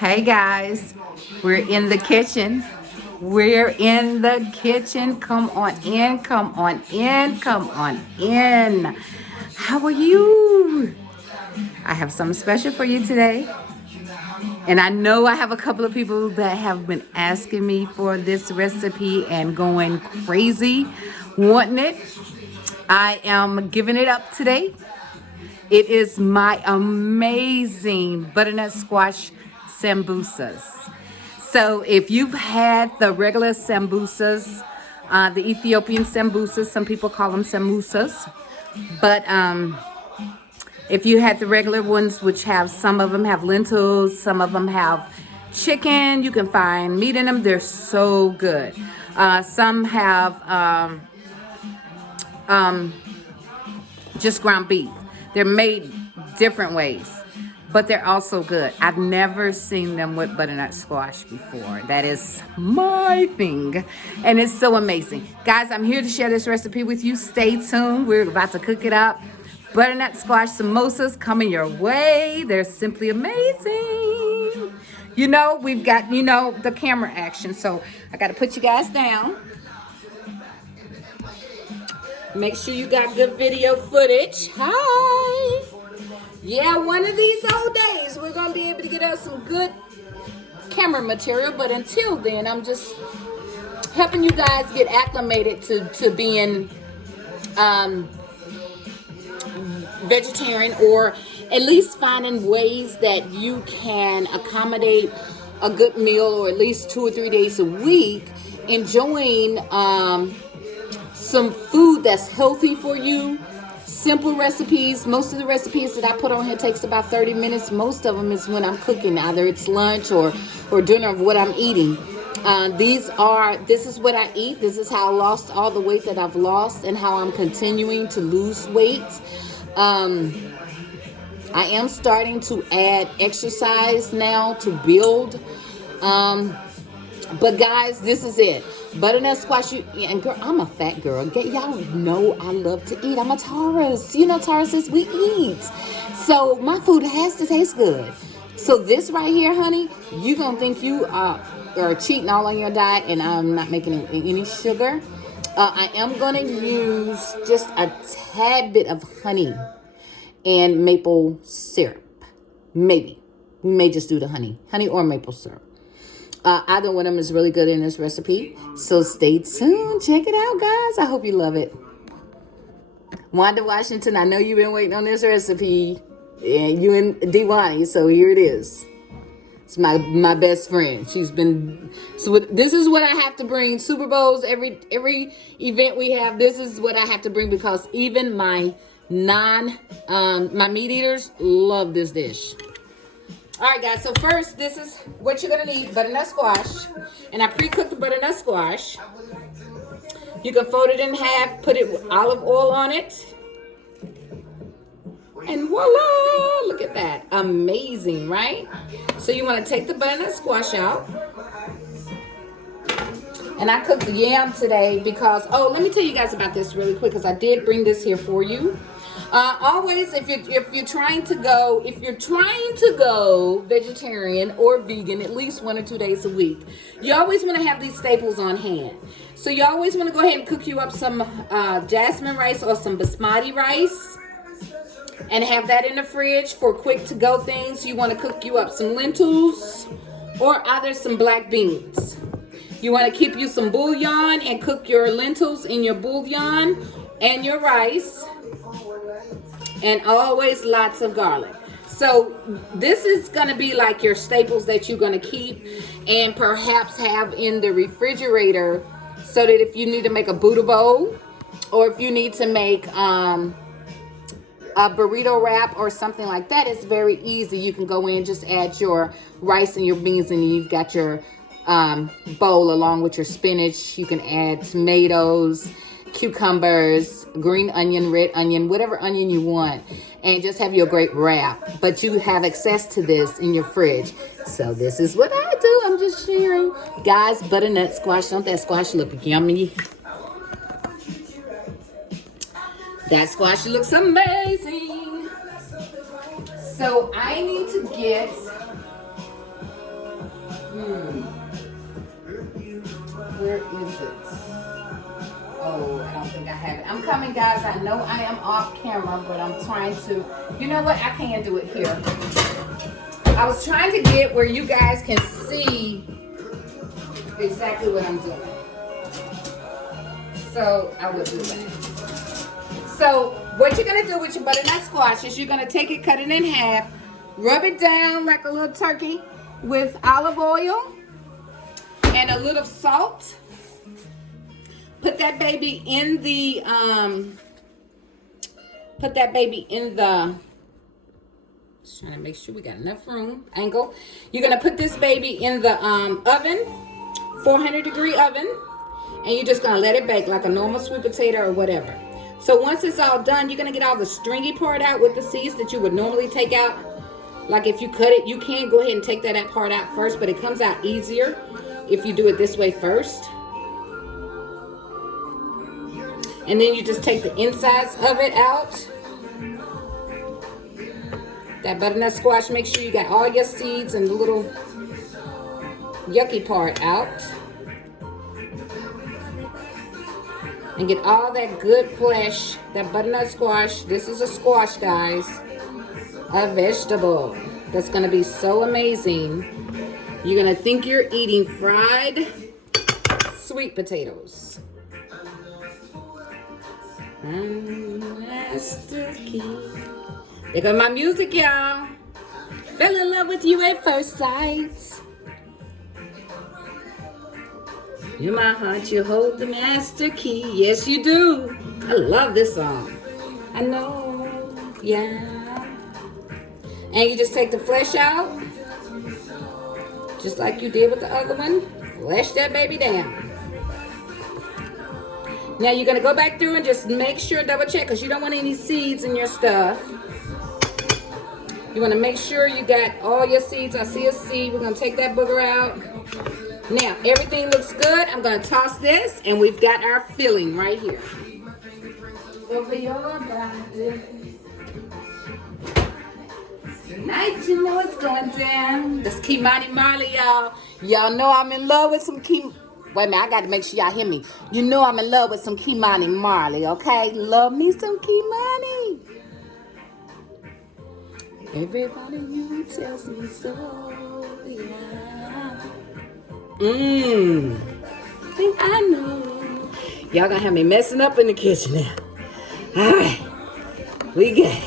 Hey guys, we're in the kitchen. We're in the kitchen. Come on in, come on in, come on in. How are you? I have something special for you today. And I know I have a couple of people that have been asking me for this recipe and going crazy wanting it. I am giving it up today. It is my amazing butternut squash sambusas. So if you've had the regular sambusas, the Ethiopian sambusas, some people call them samosas, but if you had the regular ones, which have some of them have lentils, some of them have chicken, you can find meat in them. They're so good. Some have just ground beef. They're made different ways, but they're also good. I've never seen them with butternut squash before. That is my thing, and it's so amazing. Guys, I'm here to share this recipe with you. Stay tuned. We're about to cook it up. Butternut squash samosas coming your way. They're simply amazing. You know, we've got, the camera action, so I got to put you guys down. Make sure you got good video footage. Hi. Yeah, one of these old days, we're going to be able to get us some good camera material. But until then, I'm just helping you guys get acclimated to being vegetarian, or at least finding ways that you can accommodate a good meal, or at least 2 or 3 days a week, enjoying some food that's healthy for you. Simple recipes. Most of the recipes that I put on here takes about 30 minutes. Most of them is when I'm cooking, either it's lunch or dinner of what I'm eating. This is what I eat. This is how I lost all the weight that I've lost, and how I'm continuing to lose weight. I am starting to add exercise now to build. But guys, this is it. Butternut squash, and girl, I'm a fat girl. Y'all know I love to eat. I'm a Taurus. Tauruses, we eat. So my food has to taste good. So this right here, honey, you're going to think you are cheating all on your diet, and I'm not making any sugar. I am going to use just a tad bit of honey and maple syrup. Maybe. We may just do the honey or maple syrup. Either one of them is really good in this recipe. So stay tuned. Check it out, guys. I hope you love it. Wanda Washington, I know you've been waiting on this recipe. And you and Diwani, so here it is. It's my best friend. She's been... So this is what I have to bring. Super Bowls, every event we have, this is what I have to bring, because even my my meat eaters love this dish. All right, guys, so first, this is what you're going to need. Butternut squash. And I pre-cooked the butternut squash. You can fold it in half, put it with olive oil on it. And voila, look at that. Amazing, right? So you want to take the butternut squash out. And I cooked the yam today because, let me tell you guys about this really quick, because I did bring this here for you. Always, if you're trying to go vegetarian or vegan at least 1 or 2 days a week, you always want to have these staples on hand. So you always want to go ahead and cook you up some jasmine rice or some basmati rice, and have that in the fridge for quick to go things. You want to cook you up some lentils or either some black beans. You want to keep you some bouillon and cook your lentils in your bouillon and your rice. And always lots of garlic. So this is going to be like your staples that you're going to keep and perhaps have in the refrigerator, so that if you need to make a Buddha bowl, or if you need to make a burrito wrap or something like that, it's very easy. You can go in, just add your rice and your beans, and you've got your bowl along with your spinach. You can add tomatoes, cucumbers, green onion, red onion, whatever onion you want, and just have your great wrap. But you have access to this in your fridge. So this is what I do. I'm just sharing. Guys, butternut squash. Don't that squash look yummy? That squash looks amazing. So I need to get I'm coming, guys. I know I am off camera, but I'm trying to. You know what? I can't do it here. I was trying to get where you guys can see exactly what I'm doing. So I will do that. So what you're gonna do with your butternut squash is you're gonna take it, cut it in half, rub it down like a little turkey with olive oil and a little salt. Put that baby in the just trying to make sure we got enough room. Angle. You're gonna put this baby in the oven, 400-degree oven, and you're just gonna let it bake like a normal sweet potato or whatever. So once it's all done, you're gonna get all the stringy part out with the seeds that you would normally take out. Like if you cut it, you can go ahead and take that part out first, but it comes out easier if you do it this way first. And then you just take the insides of it out. That butternut squash, make sure you got all your seeds and the little yucky part out. And get all that good flesh, that butternut squash. This is a squash, guys. A vegetable that's gonna be so amazing. You're gonna think you're eating fried sweet potatoes. Master key. There goes my music, y'all. Fell in love with you at first sight. In my heart, you hold the master key. Yes, you do. I love this song. I know, yeah. And you just take the flesh out, just like you did with the other one. Flesh that baby down. Now you're gonna go back through and just make sure, double check, because you don't want any seeds in your stuff. You want to make sure you got all your seeds. I see a seed. We're going to take that booger out. Now, everything looks good. I'm going to toss this, and we've got our filling right here. Over your body. Tonight, you know it's going down. That's Kimani Marley, y'all. Y'all know I'm in love with some Wait a minute, I got to make sure y'all hear me. You know I'm in love with some Kimani Marley, okay? Love me some Kimani. Everybody you tells me so, yeah. Think I know. Y'all gonna have me messing up in the kitchen now. All right, we got it.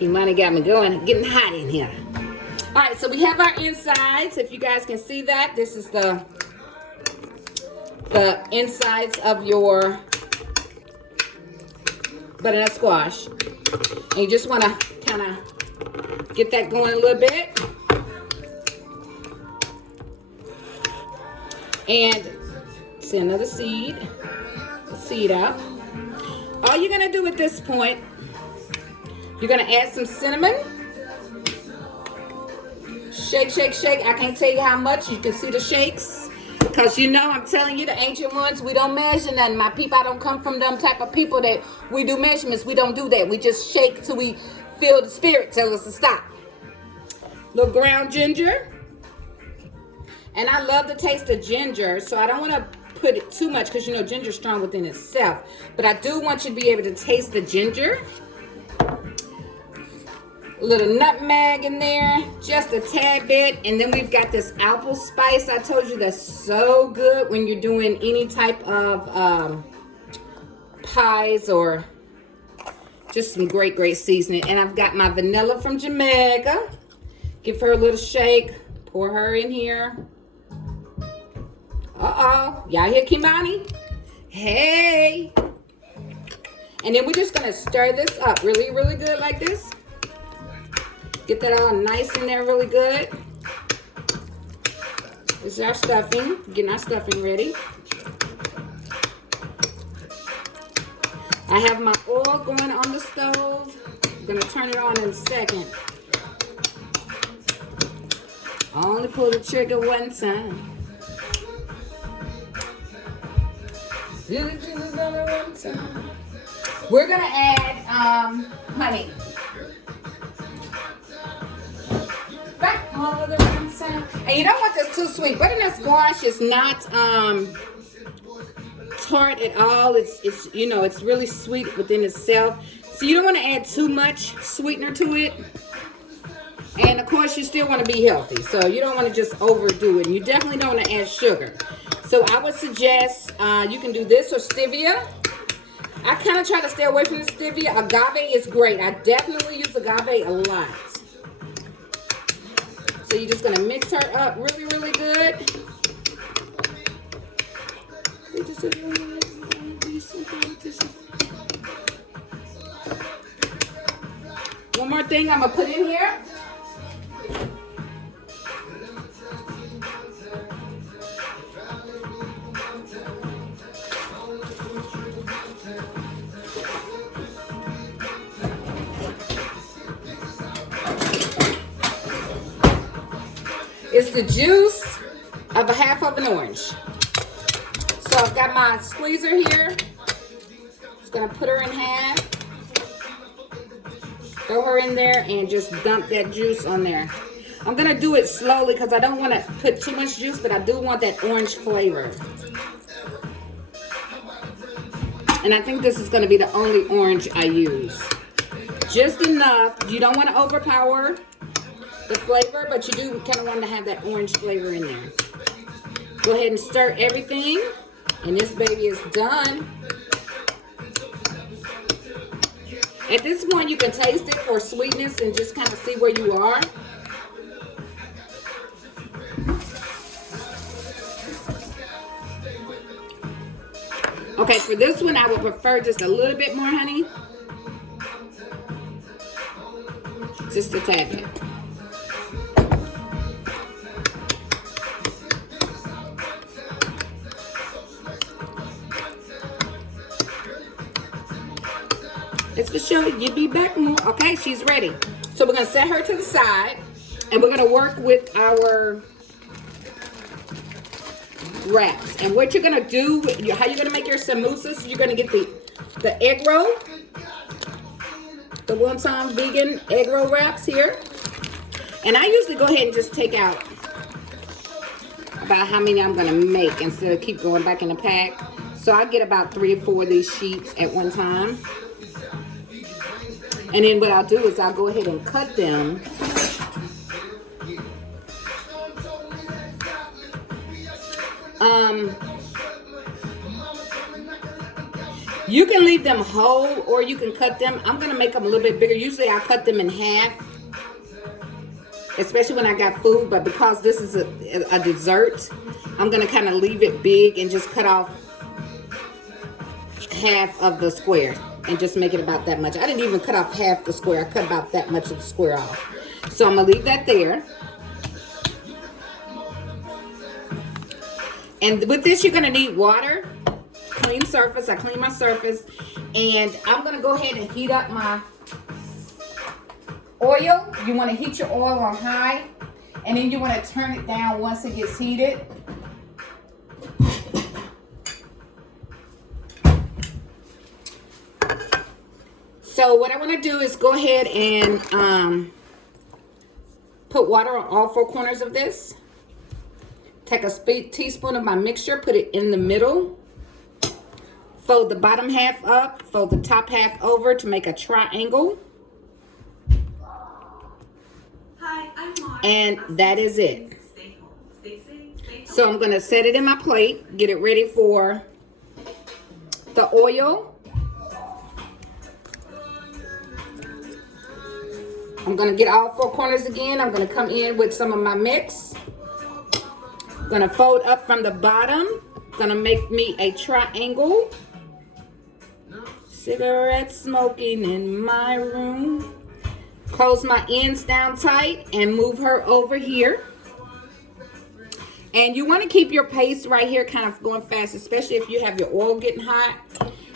Kimani got me going, getting hot in here. All right, so we have our insides. If you guys can see that, this is the insides of your butternut squash. And you just want to kind of get that going a little bit. And see another seed out. All you're going to do at this point, you're going to add some cinnamon. Shake, shake, shake. I can't tell you how much. You can see the shakes. Because you know, I'm telling you, the ancient ones, we don't measure nothing. My people, I don't come from them type of people that we do measurements. We don't do that. We just shake till we feel the spirit tell us to stop. Little ground ginger. And I love the taste of ginger, so I don't want to put it too much because, you know, ginger's strong within itself. But I do want you to be able to taste the ginger. A little nutmeg in there, just a tad bit. And then we've got this apple spice. I told you that's so good when you're doing any type of pies or just some great, great seasoning. And I've got my vanilla from Jamaica. Give her a little shake. Pour her in here. Uh-oh. Y'all hear Kimani? Hey. And then we're just going to stir this up really, really good like this. Get that all nice in there really good. This is our stuffing. Getting our stuffing ready. I have my oil going on the stove. I'm going to turn it on in a second. I only pull the trigger one time. We're going to add honey. And you don't want this too sweet. Butternut squash is not tart at all. It's you know, it's really sweet within itself. So you don't want to add too much sweetener to it. And of course, you still want to be healthy. So you don't want to just overdo it. And you definitely don't want to add sugar. So I would suggest you can do this or stevia. I kind of try to stay away from the stevia. Agave is great. I definitely use agave a lot. So you're just going to mix her up really, really good. One more thing I'm going to put in here. It's the juice of a half of an orange. So I've got my squeezer here. Just gonna put her in half. Throw her in there and just dump that juice on there. I'm gonna do it slowly because I don't want to put too much juice, but I do want that orange flavor. And I think this is gonna be the only orange I use. Just enough. You don't want to overpower the flavor, but you do kind of want to have that orange flavor in there. Go ahead and stir everything, and this baby is done. At this point, you can taste it for sweetness and just kind of see where you are. Okay, for this one, I would prefer just a little bit more honey. Just a tad bit. It's for sure. You'll be back more. Okay, she's ready. So we're going to set her to the side. And we're going to work with our wraps. And what you're going to do, how you're going to make your samosas, you're going to get the egg roll. The one-time vegan egg roll wraps here. And I usually go ahead and just take out about how many I'm going to make instead of keep going back in the pack. So I get about 3 or 4 of these sheets at one time. And then what I'll do is I'll go ahead and cut them. You can leave them whole or you can cut them. I'm going to make them a little bit bigger. Usually I cut them in half, especially when I got food. But because this is a dessert, I'm going to kind of leave it big and just cut off half of the square. And just make it about that much. I didn't even cut off half the square. I cut about that much of the square off. So I'm going to leave that there. And with this, you're going to need water. Clean surface. I clean my surface. And I'm going to go ahead and heat up my oil. You want to heat your oil on high. And then you want to turn it down once it gets heated. So what I want to do is go ahead and put water on all 4 corners of this. Take a teaspoon of my mixture, put it in the middle. Fold the bottom half up, fold the top half over to make a triangle. Hi, I'm Mark. And that is it. So I'm going to set it in my plate, get it ready for the oil. I'm going to get all 4 corners again. I'm going to come in with some of my mix. I'm going to fold up from the bottom. Going to make me a triangle. Cigarette smoking in my room. Close my ends down tight and move her over here. And you want to keep your pace right here kind of going fast, especially if you have your oil getting hot.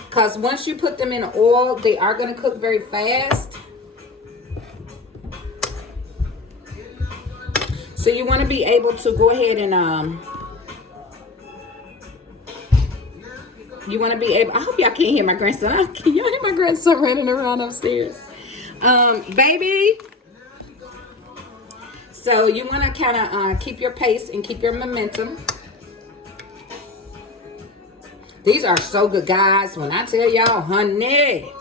Because once you put them in oil, they are going to cook very fast. So you want to be able to go ahead and you want to be able. I hope y'all can't hear my grandson. Can y'all hear my grandson running around upstairs? Baby. So you want to kind of keep your pace and keep your momentum. These are so good, guys. When I tell y'all, honey.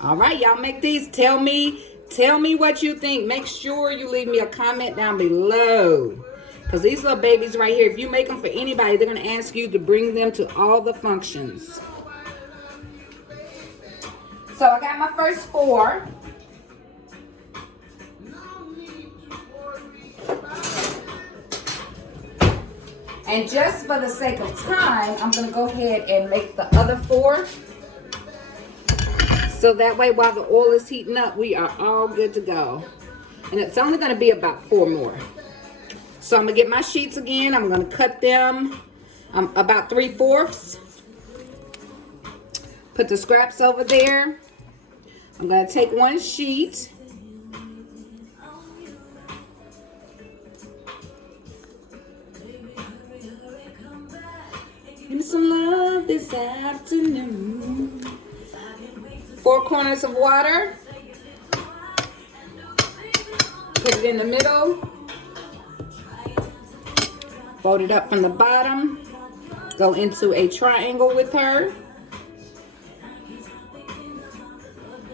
All right, y'all make these. Tell me what you think. Make sure you leave me a comment down below. Because these little babies right here, if you make them for anybody, they're going to ask you to bring them to all the functions. So I got my first 4. And just for the sake of time, I'm going to go ahead and make the other 4. So that way, while the oil is heating up, we are all good to go. And it's only going to be about 4 more. So I'm going to get my sheets again. I'm going to cut them about 3/4. Put the scraps over there. I'm going to take one sheet. Give me some love this afternoon. 4 corners of water. Put it in the middle. Fold it up from the bottom. Go into a triangle with her.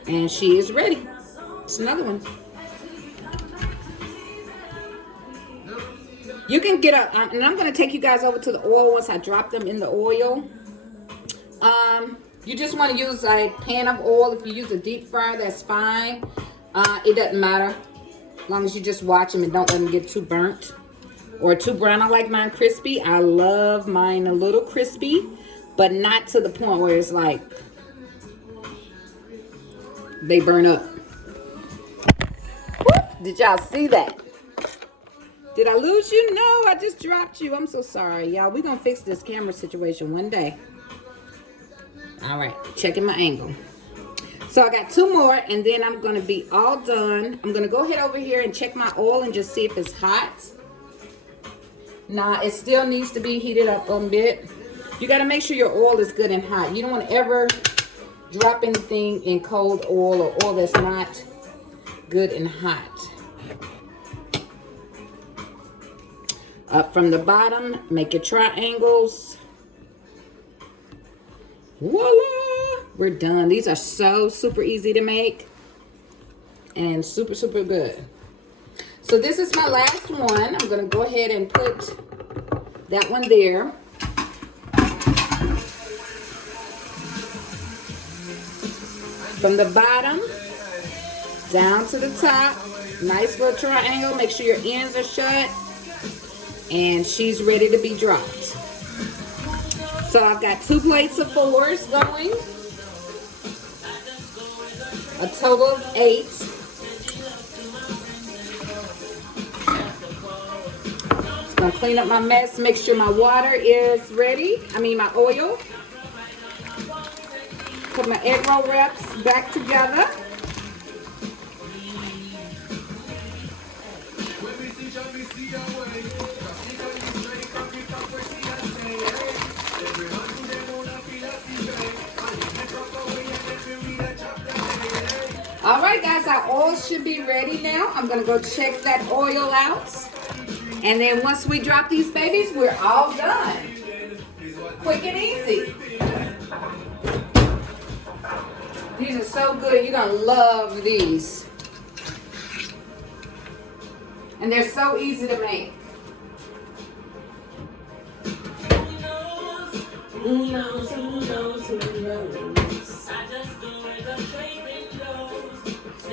And she is ready. It's another one. You can get a, and I'm going to take you guys over to the oil once I drop them in the oil. You just want to use a pan of oil. If you use a deep fryer, that's fine. It doesn't matter. As long as you just watch them and don't let them get too burnt or too brown. I like mine crispy. I love mine a little crispy, but not to the point where it's like they burn up. Whoop. Did y'all see that? Did I lose you? No, I just dropped you. I'm so sorry, y'all. We're going to fix this camera situation one day. All right, checking my angle. So I got 2 more, and then I'm going to be all done. I'm going to go ahead over here and check my oil and just see if it's hot. Nah, it still needs to be heated up a bit. You got to make sure your oil is good and hot. You don't want to ever drop anything in cold oil or oil that's not good and hot. Up from the bottom, make your triangles. Voila! We're done. These are so super easy to make and super, super good. So this is my last one. I'm going to go ahead and put that one there. From the bottom down to the top, nice little triangle. Make sure your ends are shut. And she's ready to be dropped. So I've got 2 plates of 4s going. A total of 8. Just gonna clean up my mess, make sure my water is ready. My oil. Put my egg roll wraps back together. All right, guys, our oil should be ready now. I'm going to go check that oil out. And then once we drop these babies, we're all done. Quick and easy. These are so good. You're going to love these. And they're so easy to make. Who knows, who knows, who knows?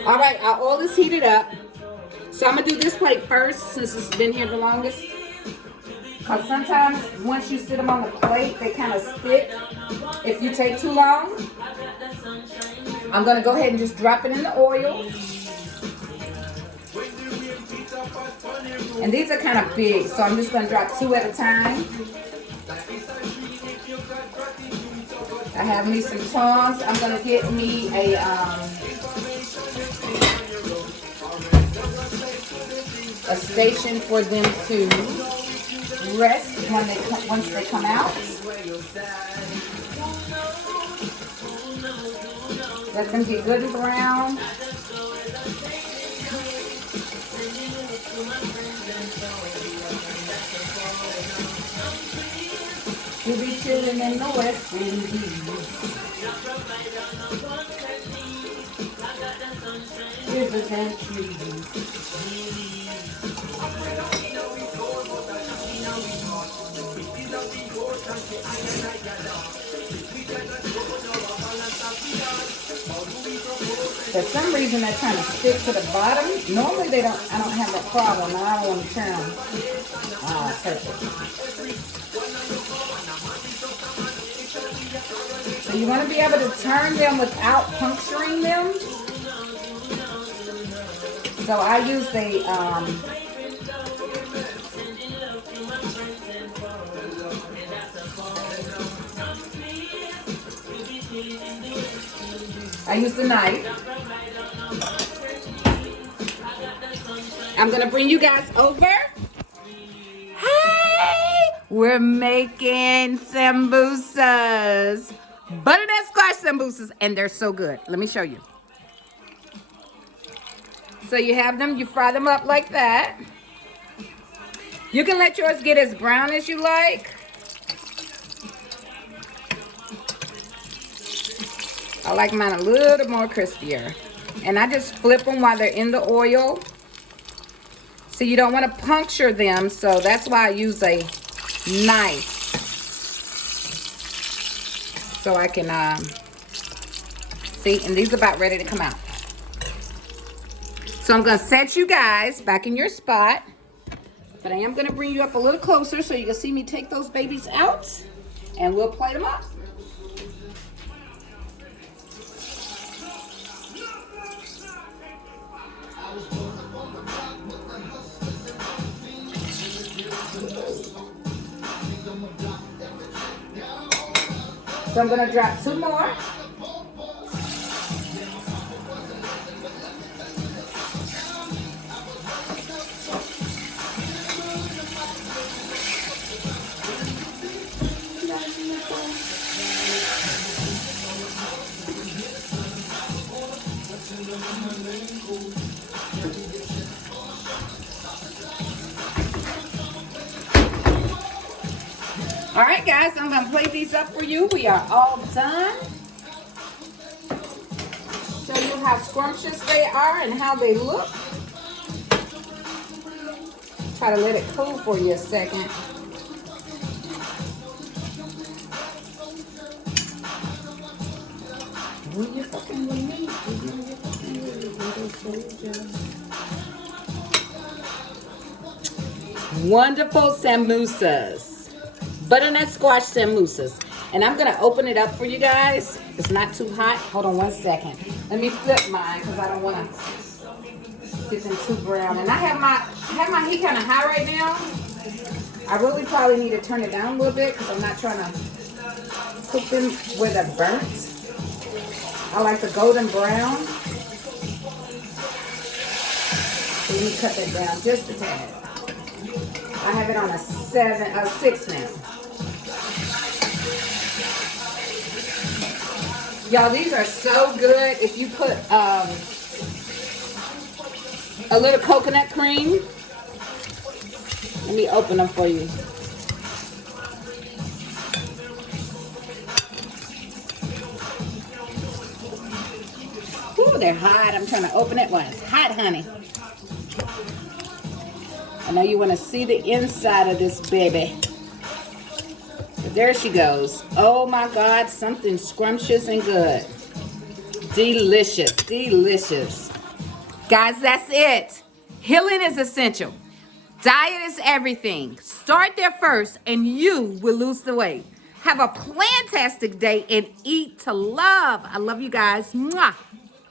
All right, our oil is heated up. So I'm going to do this plate first since it's been here the longest. Because sometimes once you sit them on the plate, they kind of stick if you take too long. I'm going to go ahead and just drop it in the oil. And these are kind of big, so I'm just going to drop 2 at a time. I have me some tongs. I'm going to get me a station for them to rest once they come out. Let them get good and brown. We'll be chilling in the West Indies. Rivers and trees. For some reason, they're trying to stick to the bottom. Normally, they don't. I don't have that problem. And I don't want to turn them. Ah, perfect. So you want to be able to turn them without puncturing them. So I use the knife. I'm gonna bring you guys over. Hey, we're making sambusas, butternut squash sambusas, and they're so good. Let me show you. So you have them, you fry them up like that. You can let yours get as brown as you like. I like mine a little more crispier. And I just flip them while they're in the oil. So you don't want to puncture them, so that's why I use a knife. So I can, see, and these are about ready to come out. So I'm going to set you guys back in your spot. But I am going to bring you up a little closer so you can see me take those babies out. And we'll plate them up. So I'm going to drop 2 more. All right, guys, I'm going to plate these up for you. We are all done. Show you how scrumptious they are and how they look. Try to let it cool for you a second. Will you fucking with me? Wonderful samosas. Butternut squash samosas. And I'm going to open it up for you guys. It's not too hot. Hold on one second. Let me flip mine because I don't want to get them too brown. And I have my heat kind of high right now. I really probably need to turn it down a little bit because I'm not trying to cook them where they're burnt. I like the golden brown. So let me cut that down just a tad. I have it on a 6 now. Y'all, these are so good if you put a little coconut cream. Let me open them for you. Ooh, they're hot. I'm trying to open it when it's hot, honey. I know you want to see the inside of this baby. But there she goes. Oh my God, something scrumptious and good. Delicious, delicious. Guys, that's it. Healing is essential. Diet is everything. Start there first and you will lose the weight. Have a plantastic day and eat to love. I love you guys. Mwah.